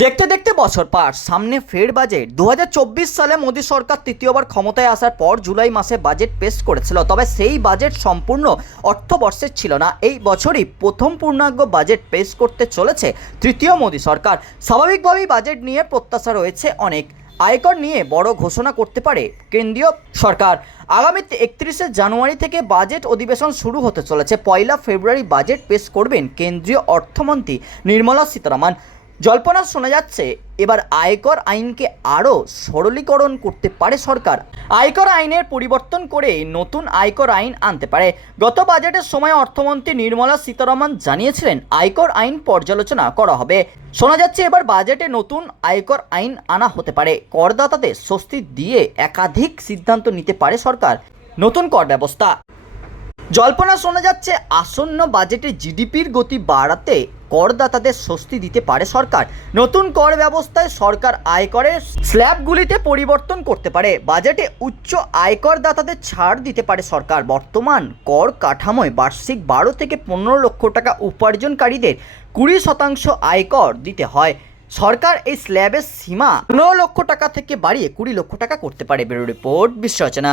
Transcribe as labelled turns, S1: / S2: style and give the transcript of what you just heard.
S1: দেখতে দেখতে বছর পার, সামনে ফের বাজেট দুহাজার চব্বিশ সালে মোদী সরকার তৃতীয়বার ক্ষমতায় আসার পর জুলাই মাসে বাজেট পেশ করেছিল, তবে সেই বাজেট সম্পূর্ণ অর্থবর্ষের ছিল না। এই বছরই প্রথম পূর্ণাঙ্গ বাজেট পেশ করতে চলেছে তৃতীয় মোদী সরকার। স্বাভাবিকভাবেই বাজেট নিয়ে প্রত্যাশা রয়েছে অনেক। আয়কর নিয়ে বড় ঘোষণা করতে পারে কেন্দ্রীয় সরকার। আগামী একত্রিশে জানুয়ারি থেকে বাজেট অধিবেশন শুরু হতে চলেছে। পয়লা ফেব্রুয়ারি বাজেট পেশ করবেন কেন্দ্রীয় অর্থমন্ত্রী নির্মলা সীতারামন। জল্পনা শোনা যাচ্ছে, এবার আয়কর আইনকে আরও সরলীকরণ করতে পারে সরকার। আয়কর আইনের পরিবর্তন করে নতুন আয়কর আইন আনতে পারে। গত বাজেটের সময় অর্থমন্ত্রী নির্মলা সীতারামন জানিয়েছিলেন, আয়কর আইন পর্যালোচনা করা হবে। শোনা যাচ্ছে, এবার বাজেটে নতুন আয়কর আইন আনা হতে পারে। করদাতাদের স্বস্তি দিয়ে একাধিক সিদ্ধান্ত নিতে পারে সরকার। নতুন কর ব্যবস্থা জল্পনা শোনা যাচ্ছে, আসন্ন বাজেটে জিডিপির গতি বাড়াতে করদাতাদের স্বস্তি দিতে পারে সরকার। নতুন কর ব্যবস্থায় সরকার আয়করের স্ল্যাবগুলিতে পরিবর্তন করতে পারে। বাজেটে উচ্চ আয়করদাতাদের ছাড় দিতে পারে সরকার। বর্তমান কর কাঠামোয় বার্ষিক বারো থেকে পনেরো লক্ষ টাকা উপার্জনকারীদের কুড়ি শতাংশ আয়কর দিতে হয়। সরকার এই স্ল্যাবের সীমা পনেরো লক্ষ টাকা থেকে বাড়িয়ে কুড়ি লক্ষ টাকা করতে পারে। ব্যুরো রিপোর্ট, বিশ্ব রচনা।